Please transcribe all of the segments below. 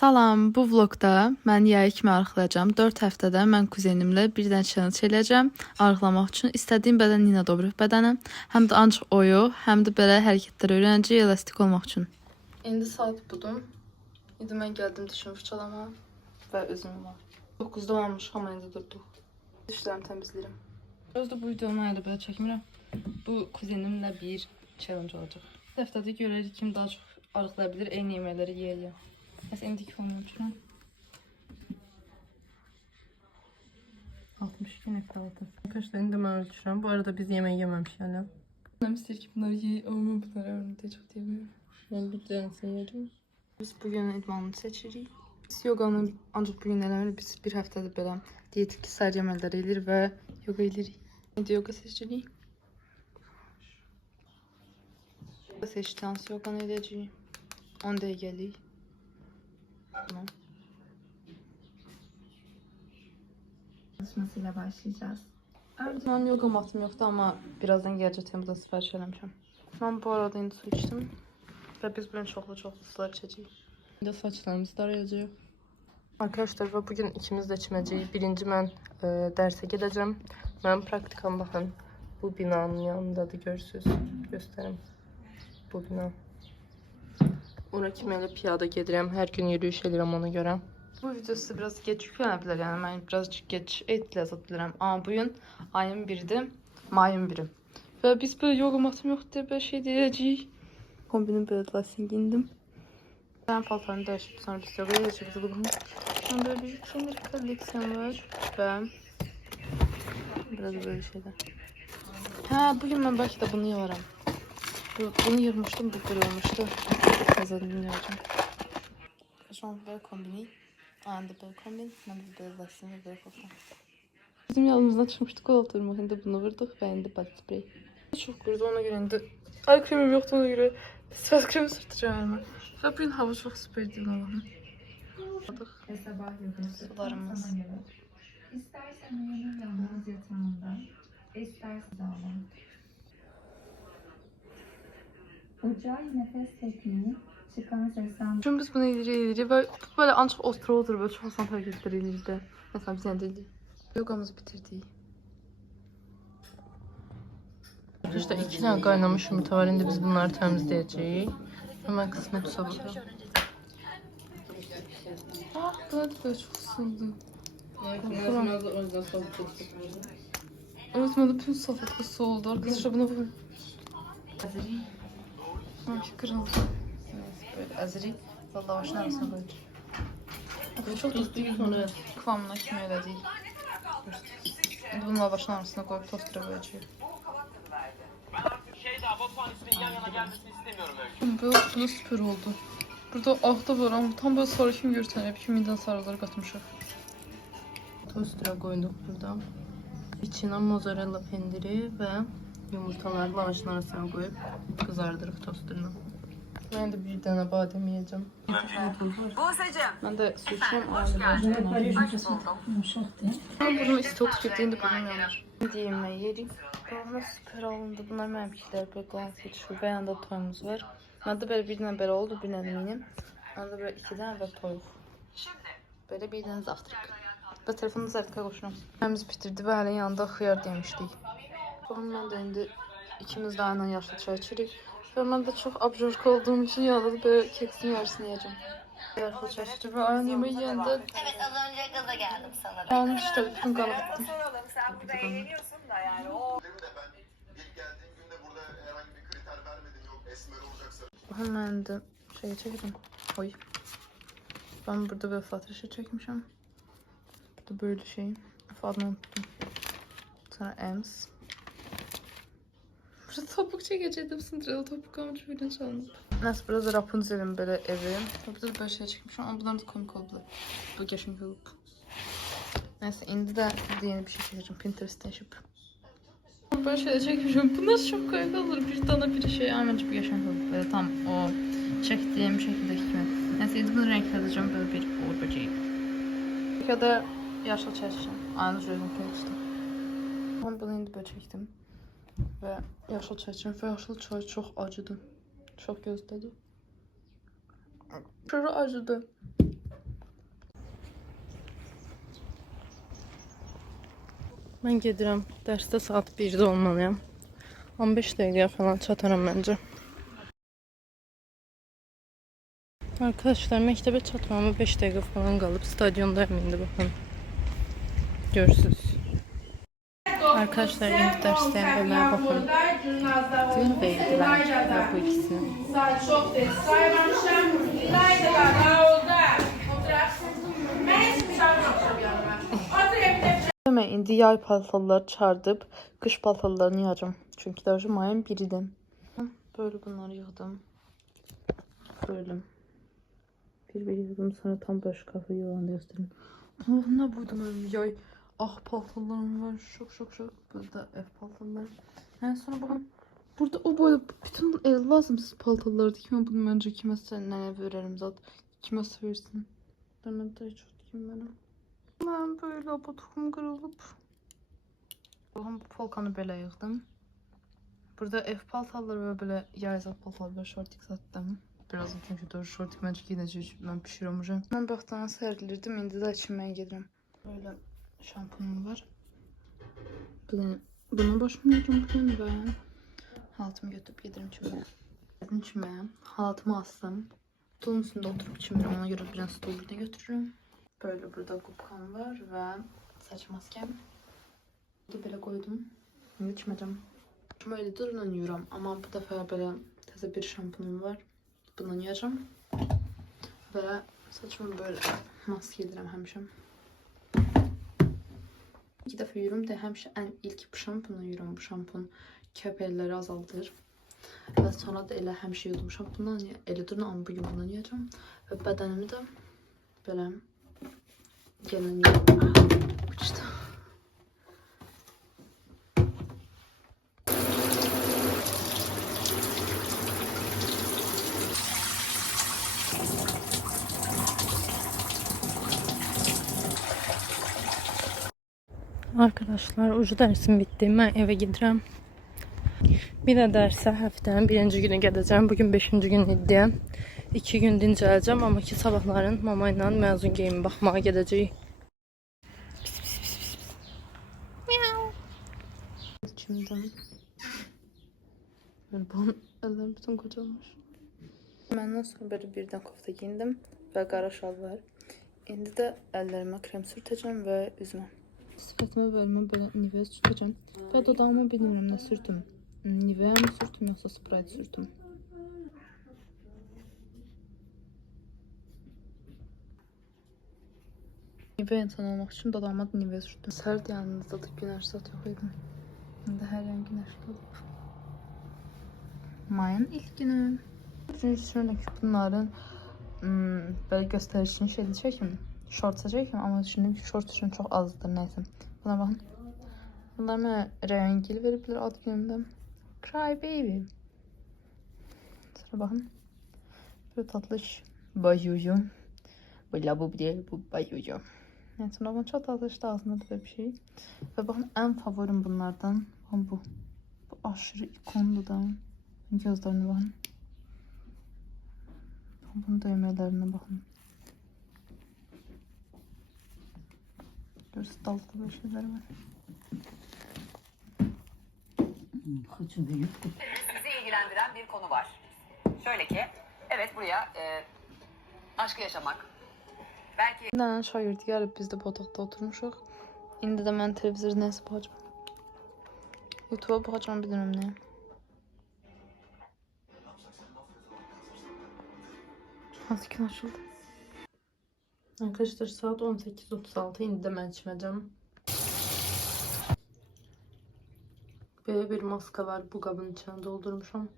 Salam, bu vlogda mən yayı kimi arıqlayacağam. 4 həftədə mən kuzenimlə bir dənə challenge eləyəcəm. Arıqlamaq üçün istədiyim bədən Nina Dobrev bədəni. Həm də ancaq oyu, həm də belə hərəkətlər öyrənəcək elastik olmaq üçün. İndi saat budur. İndi mən gəldim dişimi fırçalama və özüm var. 9-da olmuş, amma indi durduq. Dişlərimi təmizləyirəm. Özdə bu videonu ayrı belə çəkmirəm. Bu kuzenimlə bir challenge olacaq. Bu həftədə görərik kim daha çox arıqlaya bilir, eyni yeməkləri yeyə. Bəs indiki fonunu uçuram. 62 nefaladı. Arkadaşlar indi mən ölçürəm. Bu arada biz yemək yeməmişik hələ. Mən istəyir ki bunları yeyək, amma bunları ömrümdə çox deyilməyim. Mən bir dənəsini yedim. Biz bugün idmanını seçirik. Biz yoganı ancaq bugün eləmirik. Biz bir həftədir belə diyetik səhər yeməkləri edirik və yoga edirik. İndi yoga seçirik. Seçdik, hansı yoganı edəcəyik. 10 dəqiqəlik. Tamam. Çalışmasıyla başlayacağız. Benim yoga matım yoktu ama birazdan gelecek temizden sipariş eləmişəm. Ben bu arada indi su içtim ve biz bugün çoxlu sular içəcəyik. İndi saçlarımızı darayacağıq. Arkadaşlar və bugün ikimiz də içməyəcəyik. Birinci mən dərsə gedəcəm. Mənim praktikam baxın bu binanın yanındadır, görürsünüz. Göstərim. Bu bina. Ora kimi elə piyada gedirəm. Hər gün yürüyüş edirəm ona görə. Bu videosu biraz geç yüklenebilir, yani ben birazcık geç edileceğim ama bugün ayın 1'di, mayın 1'i. Ve biz böyle yoga matım yok diye böyle şey diyeceğiz. Kombinin böyle lastin giyindim. Ben paltarını değişip sonra biz yoga edeceğiz bugün. Şimdi böyle bir kendi koleksiyon var ve biraz böyle şeyler. Ha, bugün ben belki de bunu yaparım. Bunu yırmıştım, bu kırılmıştı. Azadını yapacağım. Şu an böyle kombini. Anında böyle kombin, ben de böyle lastin ve böyle kofam. Bizim yanımızdan çıkmıştık o oturmak. Şimdi bunu vurduk ve şimdi body spray. Çok kurdu, ona göre indi. Ay kremim yoktu, ona göre sifat kremi sürteceğim hemen. Ve bugün hava çok süperdi Allah'ım. Ve sabah yogası Sularımız. sana göre. İstersen uyanır uyanmaz yatağında, istersen ağlam. Ucay nefes tekniği, çıkan sesten Çünkü biz bunu ileri ve böyle ancak otur böyle çok asan hareketler ileri. Mesela biz yani değil. Yogamızı bitirdik. Arkadaşlar 2 tane qaynamış yumurta var. İndi biz bunları təmizləyəcəyik. Hemen kısmet sabırım. Ah, böyle de çok ısındı. Evet, bana bütün sofrada su oldu. Arkadaşlar buna bakın. Ay, kırıldı. Böyle azri. Vallahi başına arasına koyacağım. Çok tuzlu sonra kıvamına kimi öyle değil. Şimdi bununla başına arasına koyup tostura koyacağım. Böyle bu süper oldu. Burada ahta var ama tam böyle sarı kimi görsən, hep kimindən sarıları qatmışıq. Tostura koyduk burada. İçine mozzarella pendiri ve yumurtaları lavaşın arasına koyup kızardırıp tosturunu. Ben de bir tane badem yiyeceğim. Ben de su içeyim. Ben bunu istok tükettiğinde bunun yanır. Yemeği yedik. Bana süper alındı. Bunlar mənimkiler böyle qanat yetişir. Və yanında toyumuz var. Məndə belə bir dənə belə oldu, bir dənə minim. Məndə belə 2 dənə və toyuq. Belə bir dənə zavtrak. Və telefonu zərtkə qoşuram. Məmiz bitirdi və hələ yanında xiyar demişdik. Baxın, mən də indi ikimiz də aynı yaşlı çay içirik. Və mən də çox abjorka olduğum için yanında böyle keksin yarısını yiyeceğim. Yaşlı çay içirik və aynı yemeği yiyəndə... Evet, az önce gaza geldim sanırım. Yanlış tabii, bütün kanı gittim. Sen burada eğleniyorsun da yani o... İlk geldiğim günde burada herhangi bir kriter vermedin, yok esmer olacaksa. Baxın, mən də şey çəkdim. Oy. Ben burada böyle fatrişe çekmişim. Burada böyle şey. Adını unuttum. Sonra Ems. Burada topuk çekecektim. Cinderella topuk ama şöyle çalındı. Neyse, burada Rapunzel'in böyle evi. Burada da böyle şey çekmişim ama bunlar da komik oldu. Bu geçen kalıp. Neyse, indi de yeni bir şey çekeceğim. Pinterest'ten yapıp. Böyle şeyler çekmişim. Bu nasıl çok komik olur. Bir tane bir şey amince bir geçen kalıp. Böyle tam o çektiğim şekildeki gibi. Neyse, indi bunu renklendireceğim. Böyle bir uğur böceği. Ya da yaşlı çay içeceğim. Aynı gözüm kırmıştım. Ben bunu indi böyle çektim. Ve yaşlı çay içeceğim. Ve yaşlı çay çok acıdı. Çok gözlədi. Şöyle acıdı. Mən gedirəm. Dərsdə saat 1-də olmalıyam. 15 dəqiqəyə falan çataram məncə. Arkadaşlar məktəbə çatmama 5 dəqiqə falan qalıb. Stadiondayım indi baxın. Görürsünüz. Arkadaşlar indi dərstəyəm və mənə baxın. Gün verdilər və bu ikisini. Mən indi yay paltarları çıxardıb qış paltarlarını yığacağım. Çünki daha mayın 1-dir. Böyle bunları yığdım. Böyle. Bir yığdım, sonra tam böyle şkafı yığılanı göstereyim. Ne burada benim yay paltarlarım var. Şok. Burada ev paltarları. Yani sonra bakın. Burada o böyle bütün lazımsız paltarları dikmem. Bunu bence kime neye verelim zaten. Kime versin. Demedi hiç kim benim. Ben böyle abotukum kırılıp. Bakın bu polkanı böyle yığdım. Burada ev paltarları ve böyle yayzak paltarları böyle şortik sattım. Birazdan çünkü doğru şortik bence giyineceğim. Ben pişiriyorum. Ben baktığına serilirdim. İndi də çimməyə gedirəm. Böyle şampunum var. Buna başlayacağım bugün ve halatımı götürüp gedirəm çimməyə. Gedim çimməyə. Halatımı astım. Stolun üstünde oturup çimmirəm. Ona göre bir stol birine götürürüm. Böyle burada gubkam var ve saç maskem. Burada böyle koydum. Geçmeyeceğim. Böyle durun uyuyorum ama bu defa böyle taze bir şampunum var. Bunu yiyeceğim. Ve saçımı böyle maske edirəm həmişə. 2 dəfə yuyurum da həmişə ən ilk bu şampunu yuyuram. Bu şampun köpəkləri azaldır. Və sonra da elə həmişə yudum şampundan elə durun amma bugün bunu yuyacağım. Və bədənimi də belə gələn uçdu. Arkadaşlar ucu dersim bitti. Ben eve gidirəm. Bir də dərsə həftənin 1-ci günü gedəcəm. Bugün 5-ci gün idi. 2 gün dincələcəm. Amma ki sabahların mama ilə məzun geyimi baxmağa gedəcəyik. Çimdim. Bunun ellerim bütün kocalmış. Məndən sonra böyle birdən kofta giyindim və qara şal var. İndi də əllərimə krem sürtəcəm və üzümə. Sifətimi bölümə belə Nivea sürtəcəm. Və dodağıma bilmirəm nə sürtüm. Nivea mı sürtüm yoxsa Sprite sürtüm. Nivea insan olmaq üçün dodağıma Nivea sürtüm. Sərd yanınızda da güneş zat yox idi. İndi hər yan güneşli olub. Mayın ilk günü. Düşünürüm ki bunların böyle gösterişini şeyde çekim. Shorts'a çekim ama düşündüm ki short için çok azdır neyse. Buna bakın. Bunlar mənə rəngil veriblər ad günümdə. Cry baby. Sonra bakın. Böyle tatlış bayuyu. Bu labu değil bu bayuyu. Yani sonra bakın çok tatlı işte ağzında da böyle bir şey. Ve bakın en favorim bunlardan. Bakın bu. Bu aşırı ikonlu da. Gözlerine bakın. Bunun düğmelerine bakın. Görürsünüz dalga böyle şeyler var. Sizi ilgilendiren bir konu var. Şöyle ki, evet buraya aşkı yaşamak. Belki Bir tane şagird gəlib biz də bu otaqda oturmuşuq. İndi də mən televizor nəsə baxacağam. YouTube'a baxacağam bilmirəm nə. Nasıl gün açıldı? Arkadaşlar saat 18:36 indi də mən içməyəcəm. Böyle bir maska var. Bu qabın içine doldurmuşam.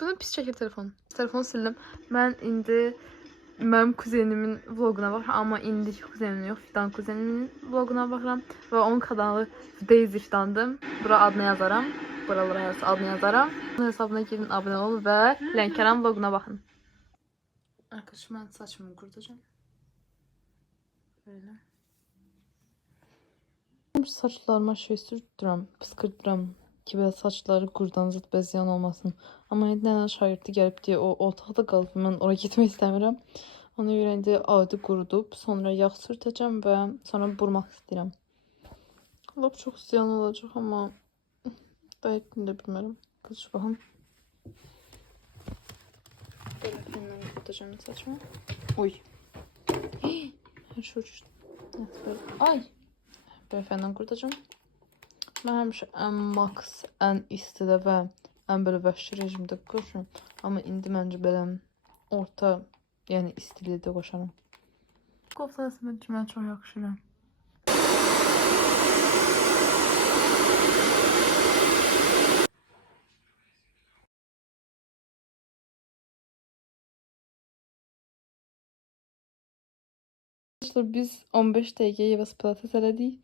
Bunu pis çəkir telefon. Telefonu sildim. Mən indi mənim kuzenimin vloguna baxıram. Amma indiki kuzenimin yox, Fidan kuzenimin vloguna baxıram. Və onun kanalı Daisy Fidan'dır. Bura adını yazaram. Buralara adını yazaram. Onun hesabına girin, abone olun və Lənkəran vloguna baxın. Arkadaşım mən saçımı qurdacağım. Böyle. Saçlarıma şey sürdürəm, pıskırdıram ki belə saçları qurdan zıt bez ziyan olmasın. Amma indi nə şagirdi gəlib deyə o otaqda qalıb mən oraya getmək istəmirəm. Ona görə indi adi qurudub, sonra yağ sürtəcəm və sonra burmaq istəyirəm. Lap çox ziyan olacaq, amma dəqiqini də bilmərəm. Qız baxın. Belə fəndən qurudacam saçımı. Oy. Hər şey uçuşdu. Neyse, böyle. Ay. Belə fəndən qurudacam. Mən həmişə ən max, ən istidə və ən belə vəhşi rejimdə qoşuram. Amma indi məncə belə orta, yəni istili də qoşaram. Qoflasını mən çox yaxşıyam. Arkadaşlar biz 15 dəqiqə yevas pilates elədik.